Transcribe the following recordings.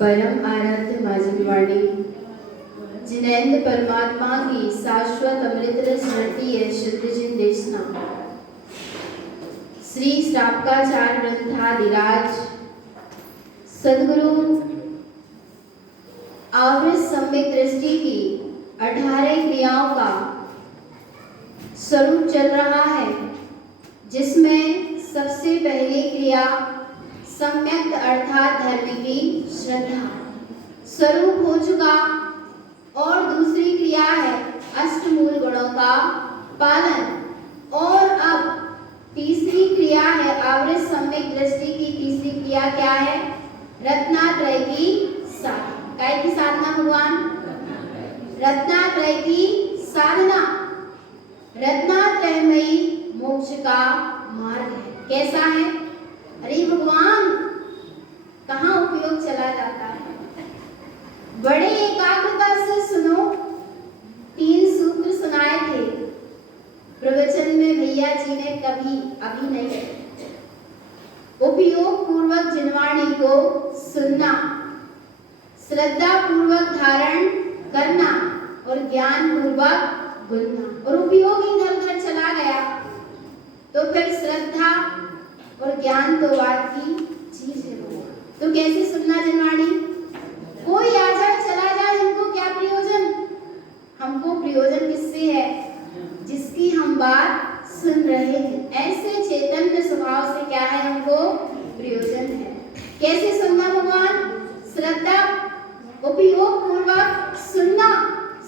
परम आराध्य माजिनवाणी जिनेंद्र परमात्मा की शाश्वत अमृत रस रटी है शुद्धजिन देशना श्री श्रापकाचार्य ग्रंथाधिराज सदगुरु आवृत सम्यक दृष्टि की 18 क्रियाओं का स्वरूप चल रहा है, जिसमें सबसे पहली क्रिया सम्यक अर्थात धर्म की श्रद्धा स्वरूप हो चुका और दूसरी क्रिया है अष्टमूल गुणों का पालन और अब तीसरी क्रिया है आवृत सम्यक दृष्टि की तीसरी क्रिया क्या है रत्नात्रय की साधना। काय की साधना भगवान रत्नात्रय की साधना। रत्नात्रयमयी मोक्ष का मार्ग है। कैसा है? अरे भगवान कहाँ उपयोग चला जाता है। बड़े एकाग्रता से सुनो। 3 सूत्र सुनाए थे प्रवचन में भैया जी ने कभी अभी नहीं। उपयोग पूर्वक जिनवाणी को सुनना, श्रद्धा पूर्वक धारण करना और ज्ञान पूर्वक बोलना। और उपयोग इधर उधर चला गया तो फिर श्रद्धा और ज्ञान तो बात की चीज है। तो कैसे सुनना जिनवाणी? कोई आ जाए चला जाए, हमको क्या प्रयोजन? हमको प्रयोजन किससे है? जिसकी हम बात सुन रहे हैं। ऐसे चैतन्य स्वभाव से क्या है हमको प्रयोजन है। कैसे सुनना भगवान? श्रद्धा उपयोग पूर्वक सुनना,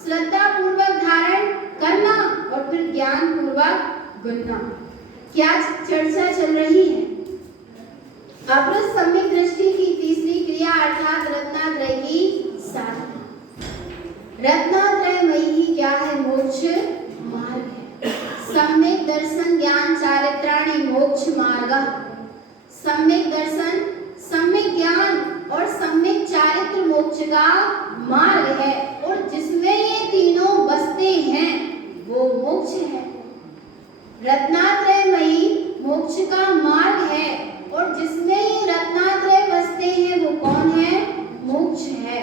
श्रद्धा पूर्वक धारण करना और फिर ज्ञान पूर्वक गुनना। क्या चर्चा चल रही है? अपरस सम्यक दृष्टि की तीसरी क्रिया अर्थात रत्नात्रय की साधना। रत्नात्रयमयी ही क्या है? मोक्ष मार्ग है। सम्यक दर्शन ज्ञान चारित्राणि मोक्ष मार्ग। सम्यक दर्शन, सम्यक ज्ञान और सम्यक चारित्र मोक्ष का मार्ग है, और जिसमें ये तीनों बसते हैं वो मोक्ष है। रत्नात्रयमयी मोक्ष का मार्ग है, और जिसमें ये रत्नात्रय बसते हैं वो कौन है? मोक्ष है।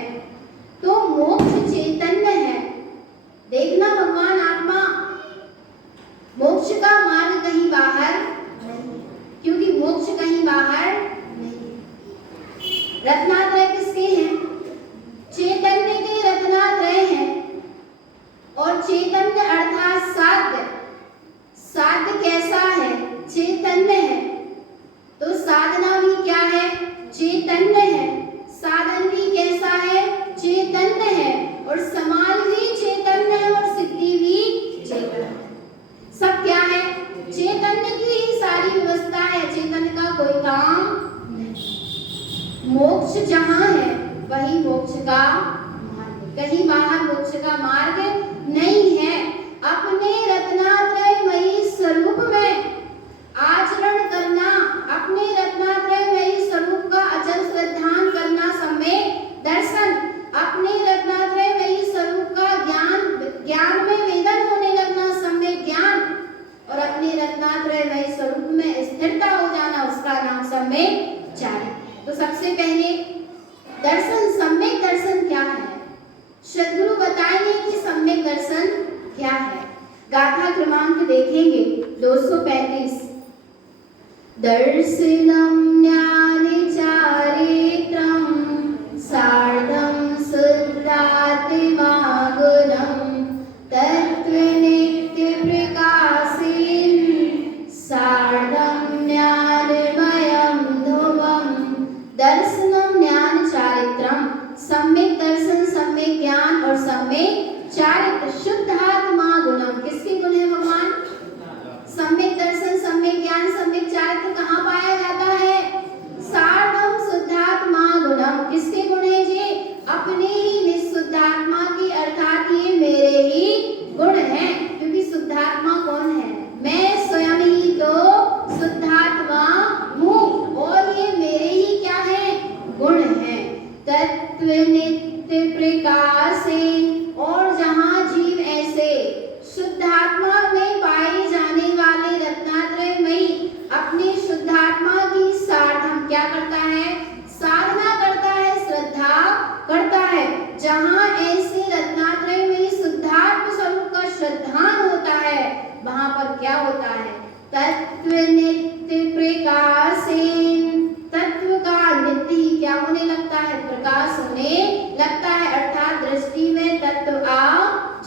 तो मोक्ष चैतन्य है। देखना भगवान आत्मा, मोक्ष का मार्ग कहीं बाहर नहीं, क्योंकि मोक्ष कहीं बाहर नहीं। रत्नात्रय किसके हैं? चैतन्य के रत्नात्रय हैं। और चैतन्य अर्थात साध्य। साध्य कैसा है? चैतन्य है। तो साधना भी क्या है? चैतन्य है। साधन भी कैसा है? चैतन्य है। और समाज भी चैतन्य है, और सिद्धि भी चैतन्य है। सब क्या है? चैतन्य की ही सारी व्यवस्था है, चैतन्य का कोई काम नहीं। मोक्ष जहाँ है वही मोक्ष का मार्ग, कहीं बाहर मोक्ष का मार्ग नहीं है। अपने रत्नात्रयमयी स्वरूप में आचरण करना, अपने रत्नात्रयमयी स्वरूप का अचल श्रद्धान करना सम्यक दर्शन, अपने रत्नात्रयमयी स्वरूप का ज्ञान में वेदन होने लगना सम्यक ज्ञान, और अपने रत्नात्रयमयी स्वरूप में स्थिरता हो जाना उसका नाम सम्यक चारित्र। तो सबसे पहले दर्शन, सम्यक दर्शन क्या है? सद्गुरु बताएंगे कि सम्यक दर्शन क्या है। गाथा क्रमांक देखेंगे 235। दर्शनम ज्ञानि चारित्रम सार्धम शुद्धात्मागुणं तत्त्वनित्य प्रकाशेन सार्धम ज्ञानमयं ध्रुवम्। दर्शनम ज्ञान चारित्रम, सम्यक दर्शन, सम्यक ज्ञान और सम्यक चारित्र। शुद्धात्मा गुणम, किसके गुण है भगवान? सम्यक दर्शन, सम्यक ज्ञान, सम्यक चारित्र कहाँ पाया जाता है? सार्धम शुद्धात्मा गुणम। किसके गुण है जी? अपने ही निशुद्धात्मा की, अर्थात ये मेरे ही गुण हैं। क्योंकि शुद्धात्मा कौन है? मैं स्वयं ही तो शुद्धात्मा हूँ, और ये मेरे ही क्या है? गुण हैं। तत्व नित्य प्रकाशेन, और जहाँ जीव ऐसे शुद्धात्मा में पाए जाने वाले रत्नात्रयमयी अपनी शुद्धात्मा की साधना क्या करता है? साधना करता है, श्रद्धा करता है। जहाँ ऐसे रत्नात्रयमयी शुद्धात्म स्वरूप का श्रद्धान होता है वहाँ पर क्या होता है? तत्व नित्य प्रकाशेन, तत्व का नित्य ही क्या होने लगता है? प्रकाश होने लगता है, अर्थात दृष्टि में तत्व आ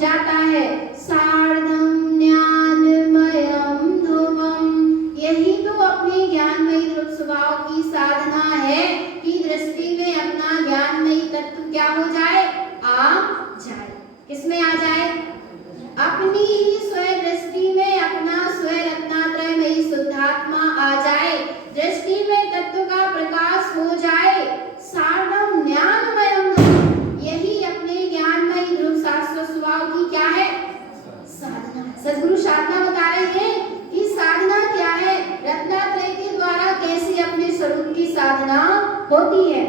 जाता है। सार्धम ज्ञानमयं ध्रुवम्, यही तो अपने ज्ञानमयी ध्रुव स्वभाव की साधना है कि दृष्टि में अपना ज्ञानमयी तत्व क्या हो जाए? आ जाए। किसमें आ जाए? अपनी ही स्वयं दृष्टि में अपना स्वयं रत्नात्रयमयी शुद्धात्मा आ जाए, दृष्टि में तत्व का प्रकाश हो जाए। सार्धम ज्ञानमयं, यही अपने ज्ञानमयी ध्रुव शाश्वत स्वभाव की क्या है? साधना। सद्गुरु साधना बता रहे हैं कि साधना क्या है, रत्नात्रय के द्वारा कैसे अपने स्वरूप की साधना होती है।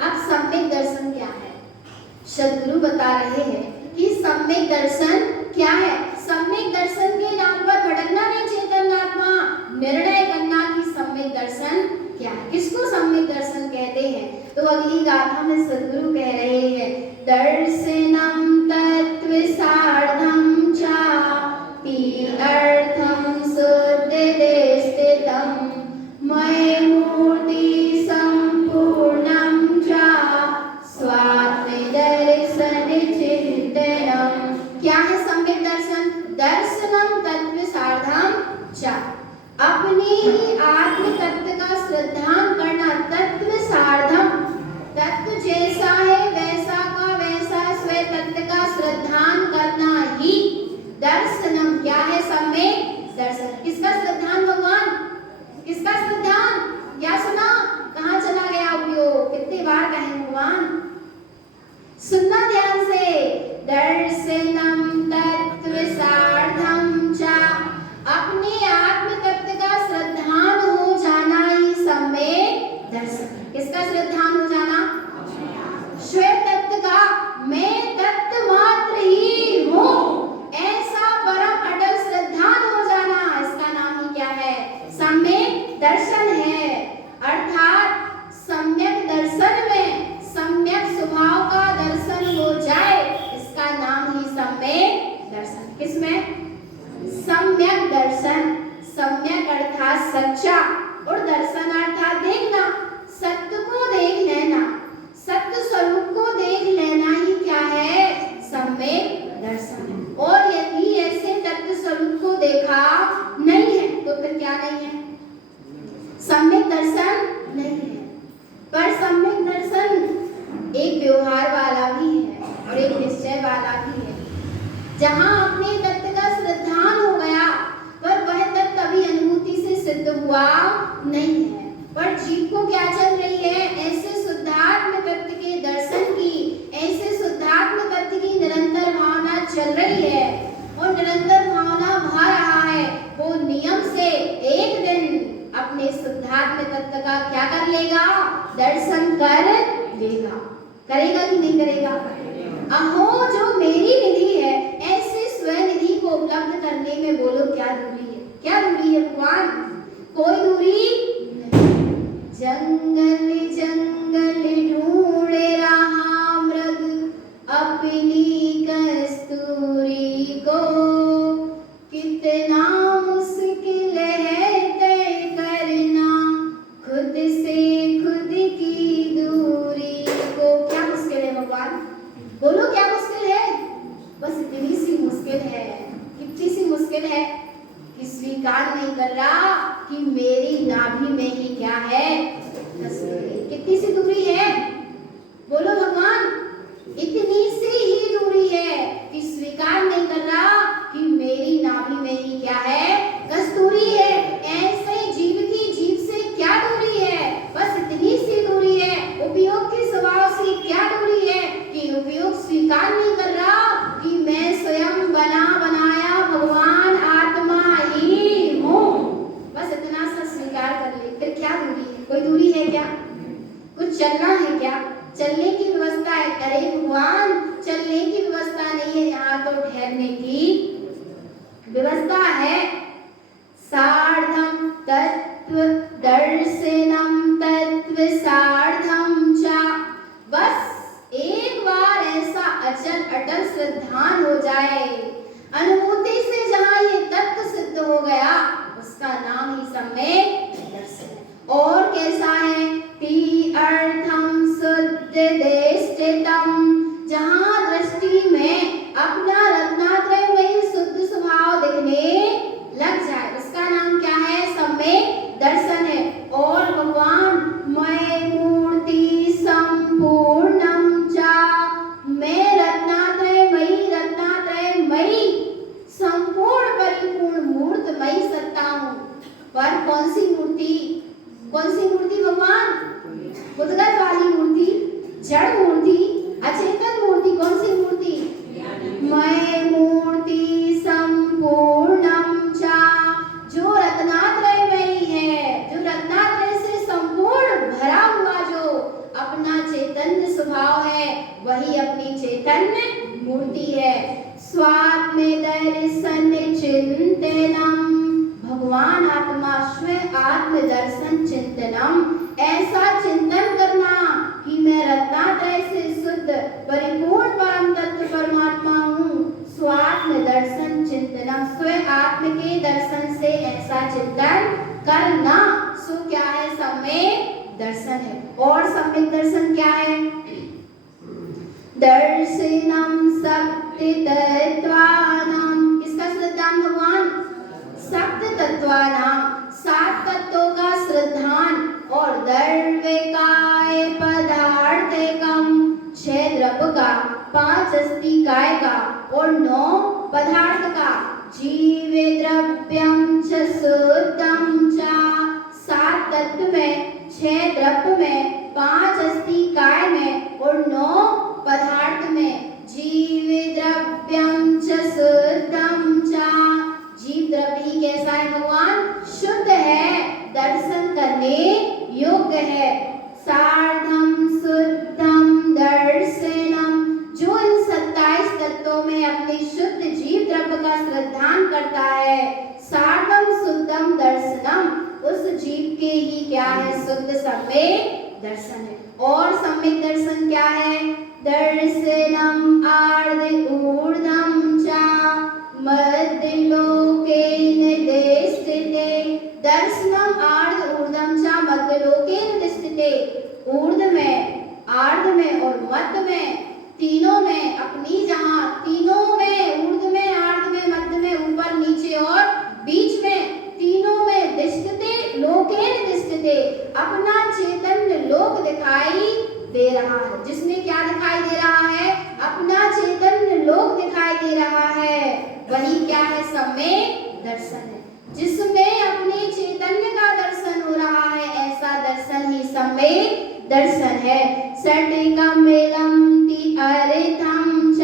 अब सम्यक दर्शन क्या है? सद्गुरु बता रहे हैं कि सम्यक दर्शन क्या है। सम्यक दर्शन के नाम पर भटकना नहीं, चैतन्यात्मा निर्णय करना कि सम्यक दर्शन क्या है, किसको सम्यक दर्शन कहते हैं। तो अगली गाथा में सद्गुरु कह रहे हैं दर्शनम तत्व सार्धम चापि अर्थम शुद्धे स्थितम मय मूर्ति संपूर्णम चा स्वात्म दर्शन चिंतनम। क्या है सम्यक दर्शन? दर्शनम तत्व सार्धम चा, अपने ही आत्म तत्व का श्रद्धान करना। तत्व सार्धम, तत्व जैसा है क्या है सम्यक दर्शन। किसका श्रद्धान भगवान, किसका श्रद्धान, क्या सुना, कहाँ चला गया उपयोग, कितनी बार कहें भगवान, सुनना ध्यान से। दर्शनम तत्व सार्धम च, अपने आत्म तत्व का श्रद्धान हो जाना ही सम्यक दर्शन। किसका श्रद्धान हो जाना, श्वेत तत्व का, मैं तत्व मात्र ही हूँ, ऐसा परम अटल श्रद्धान हो जाना, इसका नाम ही क्या है, सम्यक दर्शन है। अर्थात सम्यक दर्शन में सम्यक स्वभाव का दर्शन हो जाए, इसका नाम ही सम्यक दर्शन। किसमें, सम्यक दर्शन, सम्यक अर्थात सच्चा, और दर्शन अर्थात देखना, सत्य को देख लेना, सत्य स्वरूप को देख लेना ही क्या है, सम्यक दर्शन है। और यदि ऐसे तत्व स्वरूप को देखा नहीं है तो फिर क्या नहीं है, सम्यक दर्शन नहीं है। पर सम्यक दर्शन एक व्यवहार वाला भी है और एक निश्चय वाला भी है। जहाँ अपने तत्व का श्रद्धान हो गया पर वह तत्व कभी अनुभूति से सिद्ध हुआ नहीं है, पर जीव को क्या चल रही है, ऐसे शुद्धात्म तत्व के दर्शन की, ऐसे शुद्धात्म तत्व की निरंतर भावना चल रही है और निरंतर भावना भा रहा है। वो नियम से एक दिन अपने शुद्धात्म तत्व का क्या कर लेगा, दर्शन कर लेगा। करेगा कि नहीं करेगा। अहो जो मेरी निधि है, ऐसे स्वनिधि को उपलब्ध करने में बोलो क्या दूरी है, क्या दूरी है भगवान, कोई दूरी नहीं। जंगल जंगल ढूंढे रहा मृग अपनी कस्तूरी को, कितना मुश्किल है तय करना खुद से खुद की दूरी को। क्या मुश्किल है भगवान, बोलो क्या मुश्किल है, बस इतनी सी मुश्किल है। कितनी सी मुश्किल है कि स्वीकार नहीं कर रहा कि मेरी नाभि में ही क्या है, कस्तूरी। कितनी सी दूरी है, बोलो भगवान, इतनी सी ही दूरी है कि स्वीकार नहीं कर रहा कि मेरी नाभि में ही क्या है, कस्तूरी है। ऐसे जीव की जीव से क्या दूरी है, बस इतनी सी दूरी है। उपयोग के स्वभाव से क्या दूरी है कि उपयोग स्वीकार नहीं कर रहा कि मैं स्वयं बना बनाया भगवान आत्मा ही हूँ, बस इतना सा स्वीकार कर ले। फिर क्या दूरी है, कोई दूरी है क्या, कुछ चलना है क्या, चलने की व्यवस्था है। अरे भगवान चलने की व्यवस्था नहीं है यहाँ, तो ठहरने की व्यवस्था है। सार्धम तत्व दर्शनम तत्व सार्धम च, बस एक बार ऐसा अचल अटल श्रद्धान हो जाए, अनुभूति से जहाँ ये तत्व सिद्ध हो गया, उसका नाम ही सम्यक दर्शन है। और कैसा है, ती अर्थम शुद्ध देष्टितम, जहाँ दृष्टि में अपना रत्नात्रय में शुद्ध स्वभाव दिखने लग जाए, उसका नाम क्या है, सम्यक दर्शन है। और भगवान मैं मूर्ति संपूर्णम च, मैं रत्नात्रयमयी संपूर्ण परिपूर्ण मूर्तमयी सत्ता हूँ। पर कौन सी मूर्ति, कौन सी मूर्ति भगवान, उद्गत वाली मूर्ति, जड़ मूर्ति, अचेतन मूर्ति, कौन सी मूर्ति, मैं मूर्ति संपूर्णम च, जो रत्नात्रयमयी है, जो रत्नात्रय से संपूर्ण भरा हुआ, जो अपना चैतन्य स्वभाव है, वही अपनी चैतन्य मूर्ति है। स्वात्म दर्शन चिंतनम, भगवान आत्मा स्वयं आत्म दर्शन चिंतनम, ऐसा चिंतन करना कि मैं रत्नात्रय से शुद्ध परिपूर्ण परम तत्व परमात्मा हूँ। स्वात्म दर्शन चिंतनम, स्वयं आत्म के दर्शन से ऐसा चिंतन करना, सो क्या है, सम्यक दर्शन है। और सम्यक दर्शन क्या है, दर्शनम सप्त तत्वानाम, किसका श्रद्धान भगवान, सप्त तत्वानाम, सात तत्वों का श्रद्धान। और दर्वकाय पदार्थकम, 6 द्रव्य का, 5 अस्थिकाय का और 9 पदार्थ का। जीव द्रव्यम च शुद्धम च। 7 तत्व में, 6 द्रव्य में, 5 अस्थि काय में और 9 पदार्थ में। जीव द्रव्यम च शुद्धम च। जीव द्रव्य ही कैसा है भगवान? शुद्ध है, दर्शन करने योग्य है। सार्धम शुद्धम दर्शनम। जो इन 27 तत्वों में अपने शुद्ध जीव द्रव्य का श्रद्धान करता है, सार्धम शुद्धम दर्शनम, उस जीव के ही क्या है? शुद्ध सम्यक दर्शन है। और सम्यक दर्शन क्या है? दर्शनम आर्ध ऊर्ध्वम च मध्य लोके निर्दिष्टिते। दर्शनम आर्ध ऊर्ध्वम च मध्य लोके निर्दिष्टिते। ऊर्ध्व में, आर्ध में और मध्य में, तीनों में अपनी, जहां तीनों में, ऊर्ध्व में, आर्ध में, मध्य में, ऊपर नीचे और बीच में, तीनों में दिष्टते लोके दिष्टते, अपना चैतन्य लोक दिखाई दे रहा है। जिसमें क्या दिखाई दे रहा है? अपना चैतन्य लोक दिखाई दे रहा है। वही क्या है? सम्यक दर्शन है। जिसमें अपने चैतन्य का दर्शन हो रहा है, ऐसा दर्शन ही सम्यक दर्शन है। षट्कमलं ति अर्थं च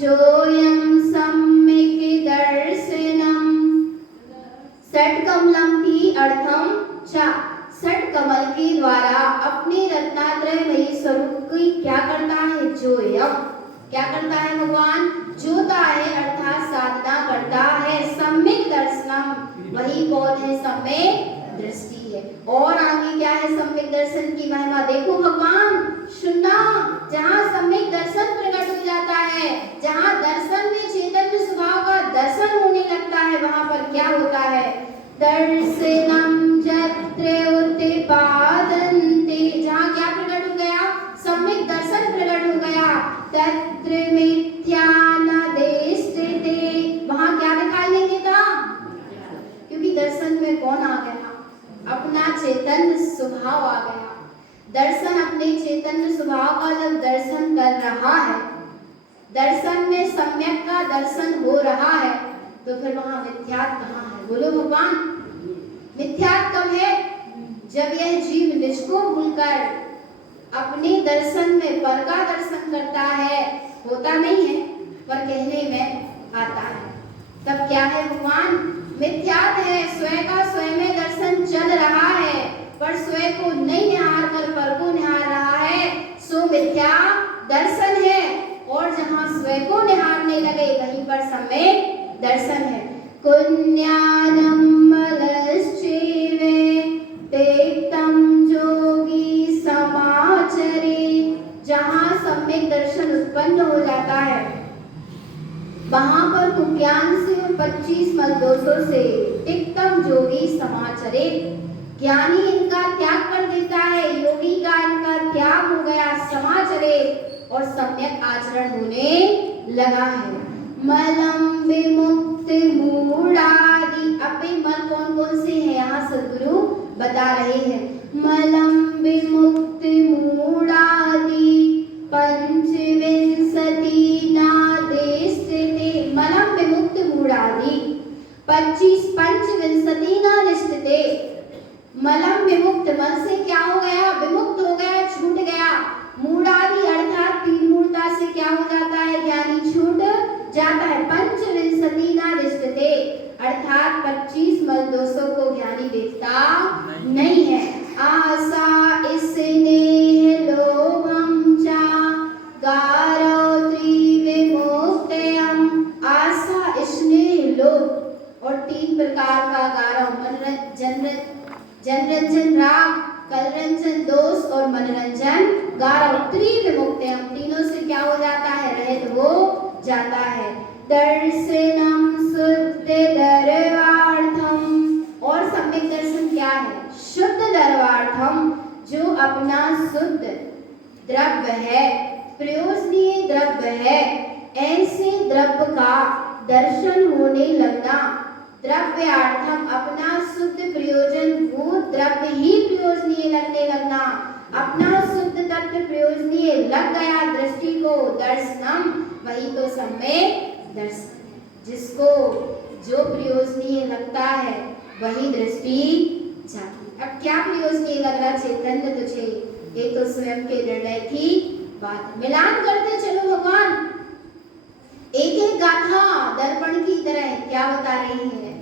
जोयं सम्यक् दर्शनम्। षट्कमलं ति अर्थं च, षट कमल के द्वारा अपने रत्नात्रयमयी स्वरूप की क्या करता है? जोयम, क्या करता है भगवान? जोता है, अर्थात साधना करता है। सम्यक् दर्शनम, वही कौन है? सम्यक दृष्टि है। और आगे क्या है सम्यक दर्शन की महिमा? देखो भगवान, सुनना, जहाँ सम्यक दर्शन प्रकट हो जाता है, जहाँ दर्शन में चैतन्य स्वभाव का दर्शन होने लगता है, वहाँ पर क्या होता है? दर्शनम यत्र उत्पादन्ते। जहाँ क्या प्रकट हो गया? सम्यक दर्शन प्रकट हो गया। तत्र मिथ्या न दृष्टते। वहाँ क्या दिखाई नहीं देता? क्योंकि दर्शन में कौन आ गया? अपना चैतन्य स्वभाव आ गया। दर्शन अपने चैतन्य स्वभाव का जब दर्शन कर रहा है, दर्शन में सम्यक का दर्शन हो रहा है, तो फिर वहां मिथ्यात्व कहाँ है? बोलो भगवान, मिथ्यात्व कब है? जब यह जीव निज को भूलकर अपने दर्शन में पर का दर्शन करता है, होता नहीं है पर कहने में आता है, तब क्या है भगवान? मिथ्यात्व है। स्वयं का स्वयं में दर्शन चल रहा है, पर स्वयं को नहीं निहार कर पर को निहार रहा है, सो मिथ्या दर्शन है। और जहाँ स्वयं को निहारने लगे, वहीं पर सम्यक दर्शन है। कुन्यानम मलश्चेवे तेक्तम जोगी समाचरे। जहाँ सम्यक दर्शन उत्पन्न हो जाता है, वहां पर कुज्ञान से 25 मल दोषों से तिक्तम जोगी समाचरे। ज्ञानी इनका त्याग कर देता है, योगी का इनका त्याग हो गया, समाचरे, और सम्यक आचरण होने लगा है। मलम विमुक्त मूढ़ादि। अब मल कौन कौन से हैं यहाँ सद्गुरु बता रहे हैं। मलम विमुक्त मूढ़ादि पंचविंशति नादेष्टते। मलम विमुक्त मूढ़ादि 25 पंचविंशति नादेष्टते। मलम विमुक्त, मन से क्या हो गया? विमुक्त हो गया, छूट गया। मूढ़ादि अर्थात 3 मूढ़ता से क्या हो जाता है? ज्ञानी छूट जाता है। पंचविंशति नादेष्टते अर्थात 25 मल दोषों को ज्ञानी देखता नहीं है। आशा स्नेह लोभम च गारौ त्रिविमुक्तयम्। आशा स्नेह लोभ और 3 प्रकार का गारव, जनरंजन राग, कलरंजन दोष और मनोरंजन गारव, त्रिविमुक्तयम्, तीनों से क्या हो जाता है? रहित हो जाता है। दर्शनम शुद्ध दर्वार्थम। और सम्यक दर्शन क्या है? शुद्ध दर्वार्थम, जो अपना शुद्ध द्रव्य है, प्रयोजनीय द्रव्य है, ऐसे द्रव्य का दर्शन होने लगना। द्रव्यार्थम, अपना शुद्ध प्रयोजन भूत द्रव्य ही प्रयोजनीय लगने लगना। अपना शुद्ध तत्व प्रयोजनीय लग गया दृष्टि को, दर्शनम, वही तो सम्यक दर्शन। जिसको जो प्रयोजनीय लगता है वही दृष्टि जाती। अब क्या प्रयोजनीय लग रहा चैतन्य तुझे, ये तो स्वयं के निर्णय की बात। मिलान करते चलो भगवान, एक एक गाथा दर्पण की तरह क्या बता रही है?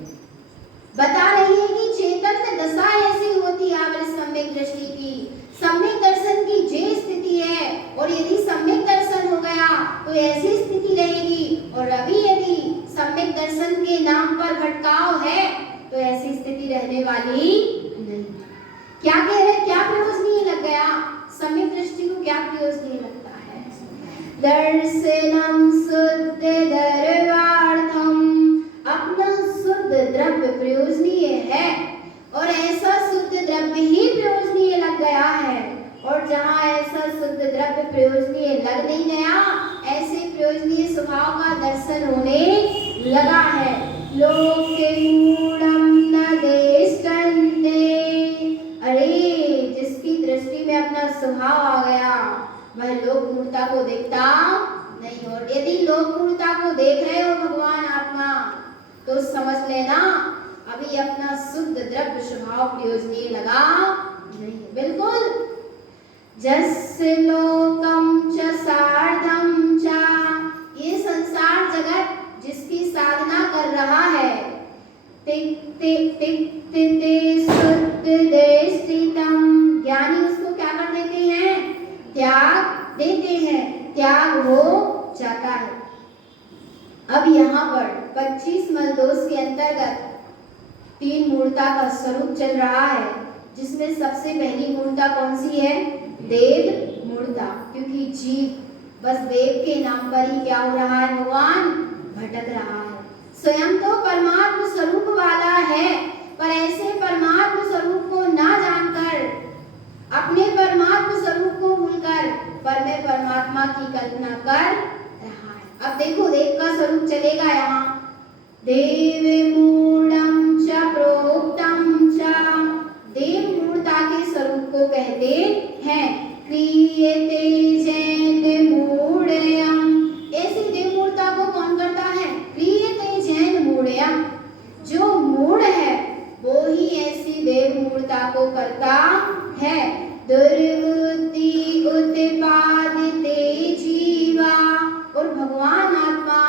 बता रही है कि चैतन्य दशा ऐसी होती है आवृत सम्यक दृष्टि की, सम्यक दर्शन की जे स्थिति है, और यदि सम्यक दर्शन हो गया तो ऐसी स्थिति रहेगी, और अभी यदि सम्यक दर्शन के नाम पर भटकाव है तो ऐसी स्थिति रहने वाली नहीं। क्या कह रहे, क्या प्रयोजनीय लग गया? सम्यक दृष्टि को क्या प्रयोजनीय लगता है? दर्शनम शुद्ध दर्वार्थम, अपना शुद्ध द्रव्य प्रयोजनीय है, और ऐसा शुद्ध द्रव्य ही प्रयोजनीय लग गया है। और जहाँ ऐसा शुद्ध द्रव्य प्रयोजनीय लग नहीं गया, ऐसे प्रयोजनीय स्वभाव का दर्शन होने लगा है। लोके मूढ़म न देष्टन्ते, अरे जिसकी दृष्टि में अपना स्वभाव आ गया वह लोक मूर्ता को देखता नहीं। और यदि लोक मूर्ता को देख रहे हो भगवान आत्मा, तो समझ लेना अभी अपना शुद्ध द्रव्य स्वभाव प्रयोजनीय लगा नहीं। बिल्कुल जस्य लोकम च सार्धम च, ये संसार जगत जिसकी साधना कर रहा है, शुद्ध देष्टितम, ज्ञानी उसको क्या कर देते हैं? त्याग देते हैं, त्याग हो जाता है। अब यहाँ पर 25 मलदोष के अंतर्गत 3 मूर्ता का स्वरूप चल रहा है, जिसमें सबसे पहली मूर्ता कौन सी है? देव मूर्ता, क्योंकि जीव बस देव के नाम पर ही क्या हो रहा है? भगवान भटक रहा है। स्वयं तो परमात्म स्वरूप वाला है, पर ऐसे परमात्म स्वरूप को ना जानकर, अपने परमात्म स्वरूप को भूलकर पर में परमात्मा की कल्पना कर रहा है। अब देखो देव का स्वरूप चलेगा यहाँ, देव मूढ़म च प्रोक्तम च, देव मूर्ता के स्वरूप को कहते हैं। क्रियते जैन मूढ़यम, ऐसी देव मूर्ता को कौन करता है? क्रियते जैन मूढ़यम, जो मूढ़ है वो ही ऐसी देव मूर्ता को करता है। दुर्बुद्धि उत्पादिते जीवा, और भगवान आत्मा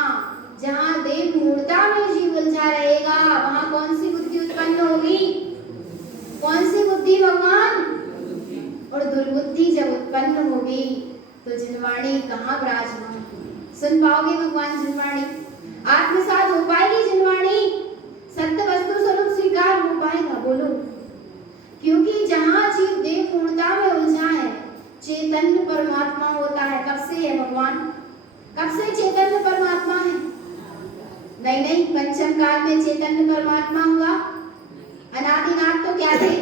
जहाँ देव मूर्ता में जीव उलझा रहेगा, वहाँ कौन सी बुद्धि उत्पन्न होगी? कौन सी बुद्धि भगवान? और दुर्बुद्धि जब उत्पन्न होगी तो जिनवाणी कहाँ विराजमान होगी? सुन पाओगे भगवान जिनवाणी? आत्मसात हो पाएगी जिनवाणी? सत्य वस्तु स्वरूप स्वीकार हो पाएगा? बोलो। क्योंकि जहाँ जीव देव मूर्ता में उलझा है, चैतन्य परमात्मा होता है। कब से है भगवान? कब से चैतन्य परमात्मा है? नहीं, पंचम काल में चैतन्य परमात्मा हुआ। अनादिनाथ तो क्या थे?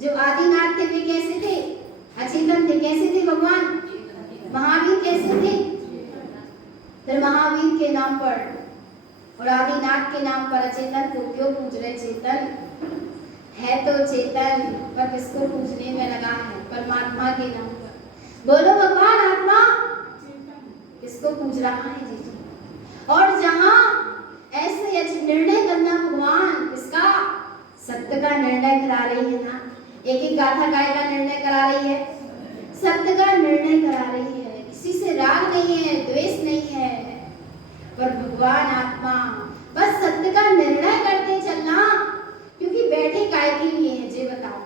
जो आदिनाथ थे वे कैसे थे? अचेतन थे। कैसे थे भगवान? महावीर कैसे थे? फिर महावीर के नाम पर और आदिनाथ के नाम पर अचेतन को क्यों पूज रहे? चेतन है तो चेतन, पर किसको पूजने में लगा है? परमात्मा के नाम पर। बोलो भगवान आत्मा किसको पूज रहा है? जी। और जहाँ ऐसे निर्णय करना भगवान किसका? सत्य का निर्णय करा रही है ना। एक एक गाथा गाय का निर्णय करा रही है, सत्य का निर्णय करा रही है। किसी से राग नहीं है, द्वेष नहीं है, पर भगवान आत्मा बस सत्य का निर्णय करते चलना। क्योंकि बैठे काय के लिए है? जी बताओ,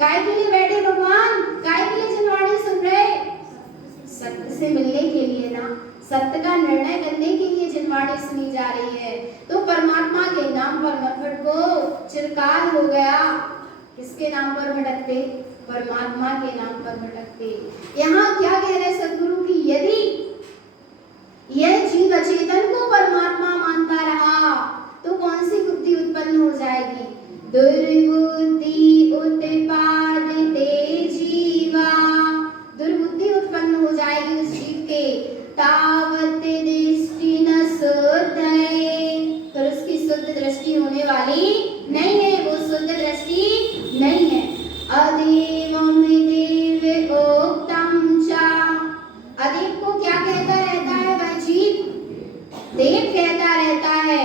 काय के लिए बैठे भगवान? काय के लिए जिनवाणी सुन रहे? सत्य से मिलने के लिए ना, सत्य का निर्णय करने के लिए जिनवाणी सुनी जा रही है। तो परमात्मा के नाम पर मत भटको। चिरकाल हो गया, किसके नाम पर भटकते? परमात्मा के नाम पर भटकते। यहाँ क्या कह रहे सद्गुरु की? यदि यह जीव अचेतन को परमात्मा मानता रहा तो कौन सी बुद्धि उत्पन्न हो जाएगी? दुर्बुद्धि उत्पादिते जीवा, दुर्बुद्धि उत्पन्न हो जाएगी उस जीव के। तावत दृष्टि न शुद्धये, तो उसकी शुद्ध दृष्टि होने वाली नहीं है, वो शुद्ध दृष्टि नहीं है। अदेवम देव ओक्तम च, अदेव को क्या कहता रहता है वह जीव? देव कहता रहता है।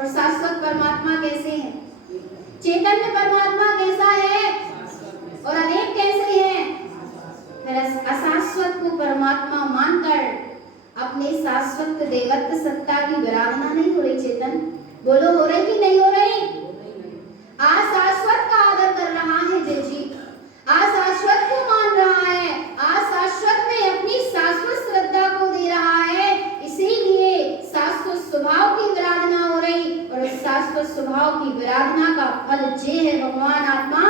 और शाश्वत परमात्मा कैसे हैं? चैतन्य परमात्मा कैसा है और अनेक कैसे हैं? फिर अशाश्वत को परमात्मा मानकर अपने शाश्वत देवत्व सत्ता की विराधना नहीं हो रही। चेतन बोलो, हो रही कि नहीं हो रही? अशाश्वत का आदर कर रहा है जय जी, अशाश्वत को मान रहा है, अशाश्वत में अपनी शाश्वत श्रद्धा को दे रहा है। इसीलिए शाश्वत स्वभाव की विराधना हो रही और शाश्वत स्वभाव की विराधना का फल जे है भगवान आत्मा,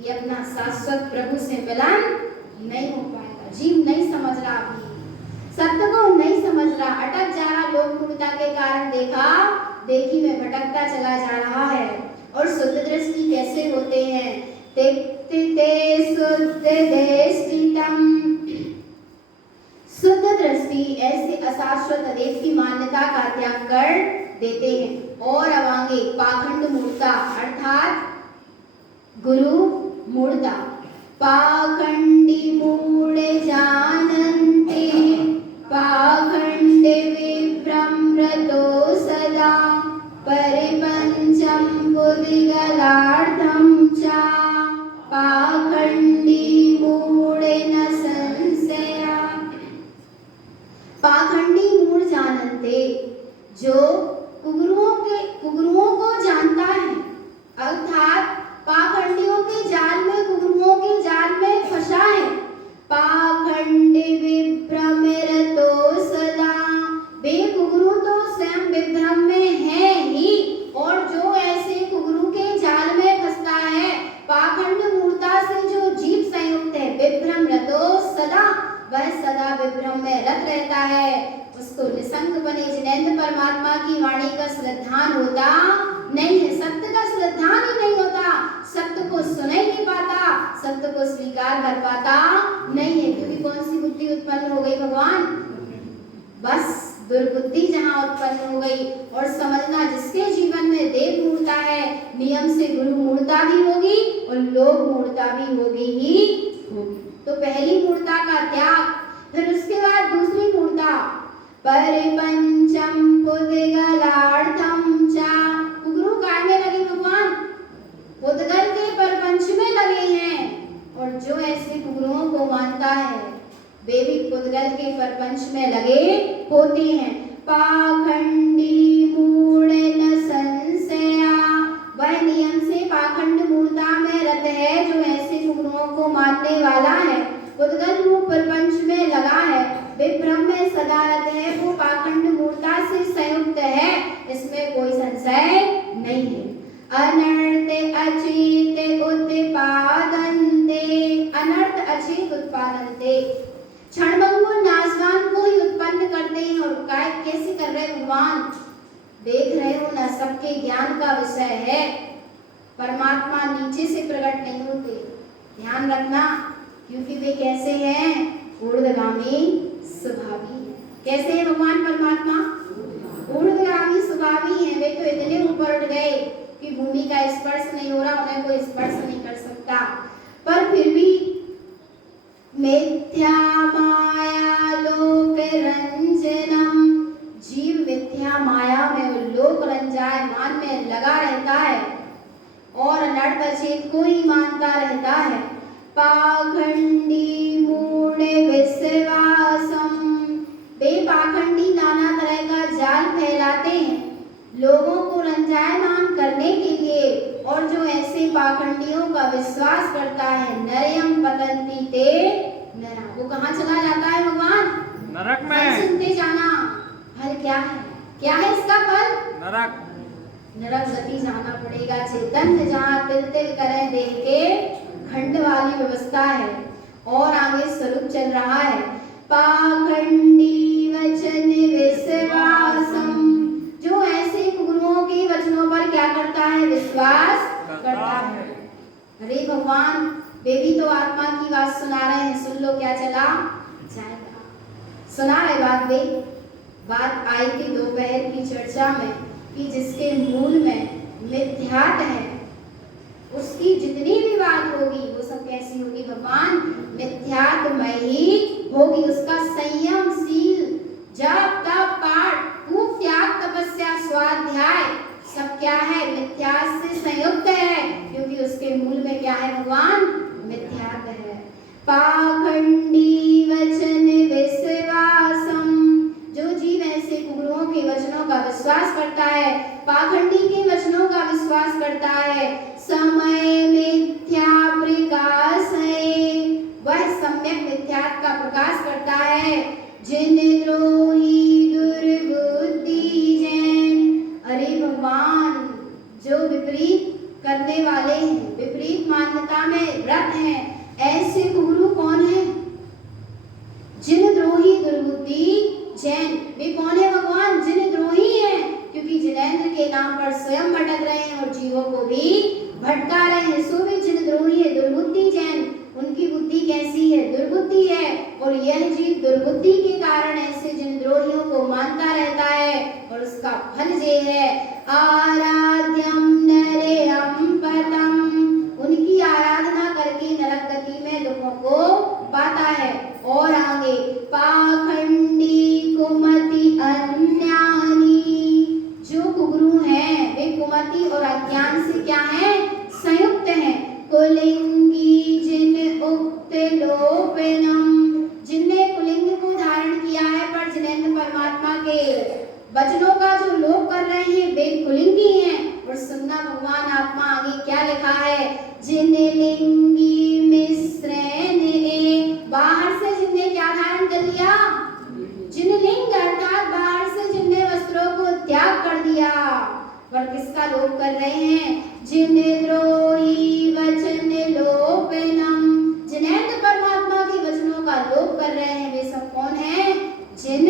ये अपना शाश्वत प्रभु से मिलन नहीं हो पाएगा। जीव नहीं समझ रहा, अभी सत्य को नहीं समझ रहा, अटक जा रहा। लोक मूर्खता के कारण देखा देखी में भटकता चला जा रहा है। और शुद्ध दृष्टि कैसे होते हैं? शुद्ध दृष्टि ऐसे अशाश्वत देव की मान्यता का त्याग कर देते हैं। और अब आगे पाखंड मूर्ता अर्थात गुरु मूर्ता। पाखंडी मूढ़े जानन्ते पाखंडे विभ्रमरतो सदा परिपंचम बुद्धिगलार्थं च पाखंडी मूढ़े न संशया। पाखंडी मूढ़ जानन्ते, जो कुगुरुओं को जानता है, अर्थात पाखंडियों के जाल में, कुगुरुओं के जाल में फंसा है। पाखंडे विभ्रमरतो सदा, वे कुगुरु तो स्वयं विभ्रम में है ही, और जो ऐसे कुगुरु के जाल में फंसता है, पाखंड मूर्ता से जो जीव संयुक्त है, विभ्रम रतो सदा, वह सदा विभ्रम में रत रहता है। उसको निसंग बने जिनेंद्र परमात्मा की वाणी का श्रद्धान होता नहीं है, सत्य का श्रद्धान ही नहीं होता, सत्य को सुन ही नहीं पाता, सत्य को स्वीकार कर पाता नहीं है। क्योंकि कौन सी बुद्धि उत्पन्न हो गई भगवान? बस दुर्बुद्धि जहाँ उत्पन्न हो गई। और समझना, जिसके जीवन में देव मूर्ता है, नियम से गुरु मूर्ता भी होगी और लोक मूर्ता भी होगी ही होगी। तो पहली मूर्ता का त्याग, फिर उसके बाद दूसरी मूर्ता परिपंचम पुद्गलार्थं च। कुगुरु काय में लगे भगवान? पुद्गल के परपंच में लगे हैं। और जो ऐसे कुगुरुओं को मानता है, वे भी पुद्गल के परपंच में लगे होते हैं। पाखंडी मूढ़े न संशया, वह नियम से पाखंड मूर्ता में रत है, जो ऐसे कुगुरुओं को मानने वाला है, पुद्गल रूप प्रपंच में लगा है, विभ्रम में सदा रत है, वो पाखंड मूर्ता से संयुक्त है, इसमें कोई संशय नहीं है। अनर्थ अचित उत्पादन्ते, अनर्थ अचित उत्पादन्ते, क्षणभंगुर नाशवान को ही उत्पन्न करते हैं। और काय कैसे कर रहे भगवान? देख रहे हो ना, सबके ज्ञान का विषय है। परमात्मा नीचे से प्रकट नहीं होते, ध्यान रखना, क्योंकि वे कैसे हैं? ऊर्ध्वगामी स्वभावी है। कैसे है भगवान परमात्मा? ऊर्ध्वगामी स्वभावी है। वे तो इतने ऊपर उठ गए कि भूमि का स्पर्श नहीं हो रहा, उन्हें कोई स्पर्श नहीं कर सकता। पर फिर भी मिथ्या माया लोक रंजनम, जीव मिथ्या माया में और लोक रंजायमान में लगा रहता है और अनर्थ अचेत को ही मानता रहता है। पाखंडी मूढ़े विश्वासम, वे पाखंडी नाना तरह का जाल फैलाते हैं लोगों को रंजायमान करने के लिए। और जो ऐसे पाखंडियों का विश्वास करता है, नरयम पतंती ते नरा, वो कहाँ चला जाता है भगवान? नरक में। सुनते जाना, फल क्या है? क्या है इसका फल? नरक। नरक गति जाना पड़ेगा। चैतन्य जहाँ तिल तिल करें देह के खंड वाली व्यवस्था है। और आगे स्वरूप चल रहा है, पाखंडी वचन विश्वासम, जो ऐसे गुरुओं के वचनों पर क्या करता है? विश्वास करता है। अरे भगवान, वे भी तो आत्मा की बात सुना रहे हैं, सुन लो क्या चला जाएगा। सुना रहे बात आई थी दोपहर की चर्चा में कि जिसके मूल में मिथ्यात्व है, उसकी जितनी भी बात होगी वो सब कैसी होगी भगवान? मिथ्यात्वमय ही होगी। उसका संयम, शील, जप, तप, पाठ, खूब त्याग, तपस्या, स्वाध्याय क्या है? मिथ्या से संयुक्त है, क्योंकि उसके मूल में क्या है भगवान? मिथ्यात है। पाखंडी वचन विश्वासम, जो जीव ऐसे कुगुरुओं के वचनों का विश्वास करता है, पाखंडी के वचनों का विश्वास करता है, समय मिथ्या प्रकाश है, वह सम्यक मिथ्यात का प्रकाश करता है। जिन द्रोही दुर्बुद्धि जैन, अरे भगवान, जो विपरीत करने वाले हैं, विपरीत मान्यता में व्रत हैं, ऐसे गुरु कौन है? जिन द्रोही दुर्बुद्धि जैन, वे कौन है भगवान? जिन द्रोही हैं, क्योंकि जिनेंद्र के नाम पर स्वयं भटक रहे हैं और जीवों को भी भटका रहे हैं, सो वे जिन द्रोही है, दुर्बुद्धि जैन, उनकी बुद्धि कैसी है? दुर्बुद्धि है, और यह जीव दुर्बुद्धि के कारण ऐसे जिन द्रोहियों को मानता रहता है, और उसका फल ये है, आराध्यम नरेयम पदम, उनकी आराधना करके नरक गति में दुखों को पाता है। और आगे, पाखंडी कुमति अन्यानी, जो कुगुरु हैं वे कुमति और अज्ञान से क्या है? संयुक्त हैं। कुलिंगी जिन उक्त लोपेनम, जिनने कुलिंग को धारण किया है, पर जिनेंद्र परमात्मा के वचनों का जो लोप कर रहे हैं वे कुलिंगी हैं। और सुनना भगवान आत्मा आगे क्या लिखा है, जिन लिंगी मिश्रण, बाहर से जिनने क्या धारण कर लिया? जिन लिंग, अर्थात बाहर से जिनने वस्त्रों को त्याग कर दिया, पर किसका लोप कर रहे हैं? जिन द्रोही वचन लोपेनम, जिनेंद्र परमात्मा के वचनों का लोप कर रहे हैं, वे सब कौन है? जिन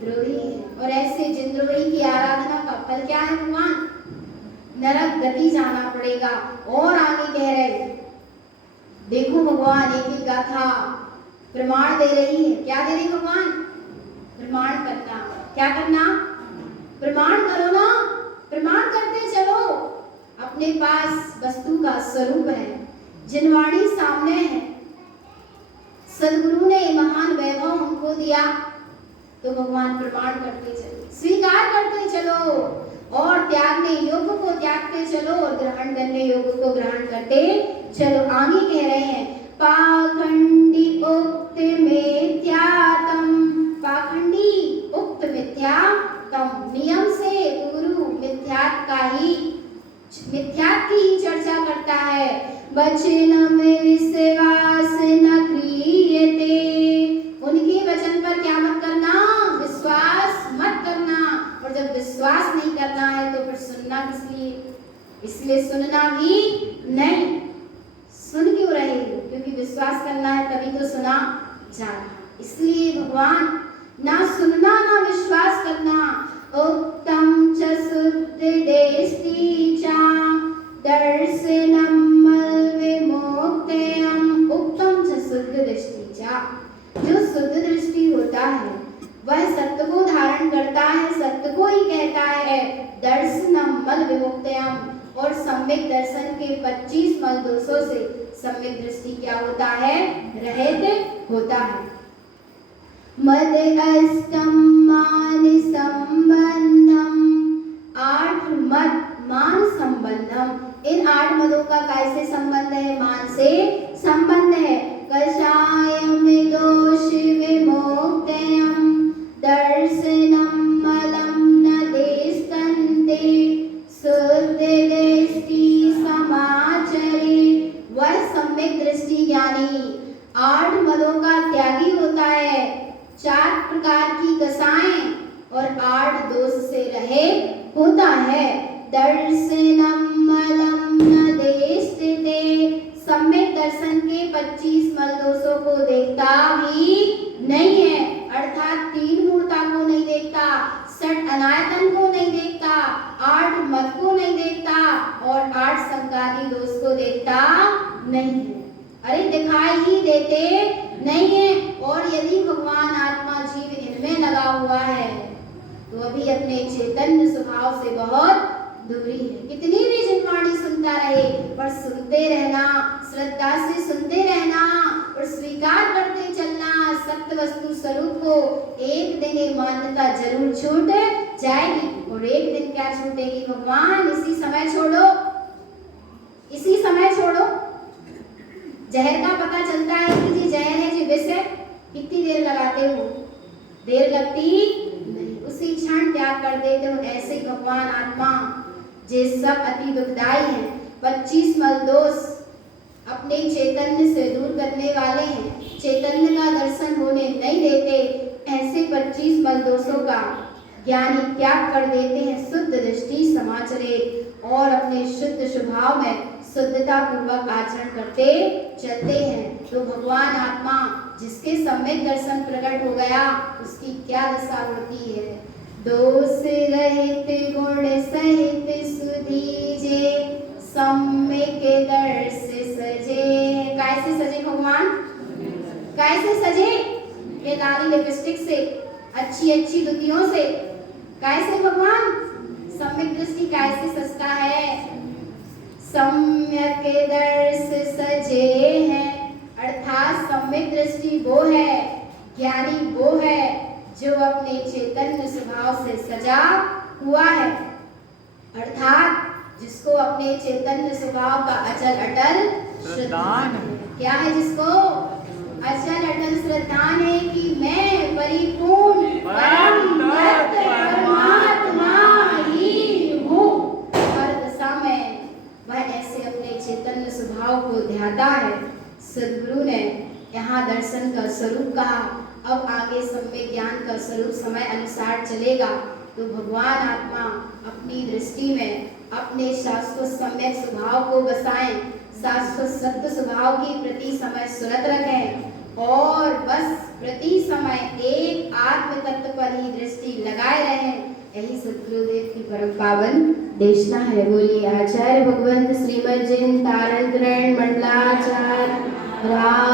द्रोही है। और ऐसे जिन द्रोही की आराधना का फल क्या है भगवान? नरक गति जाना पड़ेगा। और आगे कह रहे, देखो भगवान एक ही गाथा प्रमाण दे रही है। क्या दे रही भगवान? प्रमाण करना। क्या करना? प्रमाण करो ना, प्रमाण करते चलो। अपने पास वस्तु का स्वरूप है, जिनवाणी सामने है, सदगुरु ने महान वैभव हमको दिया, तो भगवान प्रमाण करते चलो, स्वीकार करते चलो, और त्यागने योग्य को त्यागते चलो, और ग्रहण करने योग्य को ग्रहण करते चलो। आगे कह रहे हैं, पाखंडी उक्त मिथ्यातम, पाखंडी उक्त मिथ्यातम, नियम से गुरु मिथ्यात का ही, मिथ्यात की ही चर्चा करता है। वचन में विश्वास न क्रियते, उनके वचन पर क्या मत करना? विश्वास मत करना। और जब विश्वास नहीं करना है तो फिर सुनना किस लिए? इसलिए सुनना भी नहीं। सुन क्यों रहे हो? क्योंकि विश्वास करना है, तभी तो सुना जाना। इसलिए भगवान, ना सुनना ना विश्वास करना। उत्तम च शुद्ध देस्ति च दर्शनम विमुक्तयम, उत्तम च शुद्ध दृष्टि च, जो शुद्ध दृष्टि होता है वह सत्य को धारण करता है, सत्य को ही कहता है। दर्शनम मल विमुक्तयम, और सम्यक दर्शन के 25 मल दोषों से सम्यक दृष्टि क्या होता है? रहित होता है। मद अष्टम मान संबंधम, 8 मद मान संबंधम, इन 8 मदों का कैसे संबंध है? मान से संबंध है। कषायम दोष विमुक्तयम दर्शनम मलम न देस्तन्ते शुद्ध दृष्टि समाचरे, वह सम्यक दृष्टि ज्ञानी 8 मदों का त्यागी होता है, 4 प्रकार की कसाएं और 8 दोष से रहे होता है। दर्शनम मलम न देस्तते, सम्यक दर्शन के 25 मल दोषों को देखता भी नहीं है, अर्थात 3 मूर्ता को नहीं देखता, 6 अनायतन को नहीं देखता, 8 मत को नहीं देखता, और 8 संगादी दोष को देखता नहीं है। अरे दिखाई ही देते नहीं है। और यदि भगवान आत्मा जीव इनमें लगा हुआ है तो अभी अपने चैतन्य स्वभाव से बहुत दूरी है। कितनी भी जिनवाणी सुनता रहे, पर सुनते रहना, श्रद्धा से सुनते रहना और स्वीकार करते चलना सत्य वस्तु स्वरूप को। एक दिन ये मान्यता जरूर छूट जाएगी, और एक दिन क्या छूटेगी भगवान? इसी समय छोड़ो, इसी समय छोड़ो। जहर का पता चलता है कि जी जहर है, जी विष है, कितनी देर लगाते हो? देर लगती नहीं, उसी क्षण त्याग कर देते हो। ऐसे ही भगवान आत्मा जे सब अति दुखदाई है, 25 मलदोष अपने चैतन्य से दूर करने वाले हैं, चैतन्य का दर्शन होने नहीं देते। ऐसे 25 मलदोषों का ज्ञानी त्याग कर देते हैं, शुद्ध दृष्टि समाचरित और अपने शुद्ध स्वभाव में शुद्धता पूर्वक आचरण करते चलते हैं। तो भगवान आत्मा जिसके सम्यक दर्शन प्रकट हो गया, उसकी क्या दशा होती है? दोष रहित गुण सहित सुधीजे, सम्यक दर्श सजे। कैसे सजे भगवान? कैसे सजे? ये लाली लिपस्टिक से, अच्छी अच्छी दुतियों से। कैसे भगवान? सम्यक दृष्टि कैसे सजता है? सम्यक दर्श सजे है, अर्थात सम्यक दृष्टि वो है, ज्ञानी वो है जो अपने चैतन्य स्वभाव से सजा हुआ है, अर्थात जिसको अपने चैतन्य स्वभाव का अचल अटल श्रद्धान है। क्या है जिसको अचल अटल श्रद्धान है कि मैं परिपूर्ण परम तत्व परमात्मा ही हूँ। हर दशा में वह ऐसे अपने चैतन्य स्वभाव को ध्याता है। सद्गुरु ने यहाँ दर्शन का स्वरूप कहा, अब आगे सम्यक ज्ञान का स्वरूप समय अनुसार चलेगा। तो भगवान आत्मा अपनी दृष्टि में अपने शाश्वत सम्यक स्वभाव को बसाएं, शाश्वत सत्य स्वभाव की प्रति समय सुरत रखें और बस प्रति समय एक आत्म तत्व पर ही दृष्टि लगाए रहें। यही सद्गुरुदेव की परम पावन देशना है। बोलिए आचार्य भगवंत श्रीमद जिन तारण ग्रहण मंडलाचार्य राम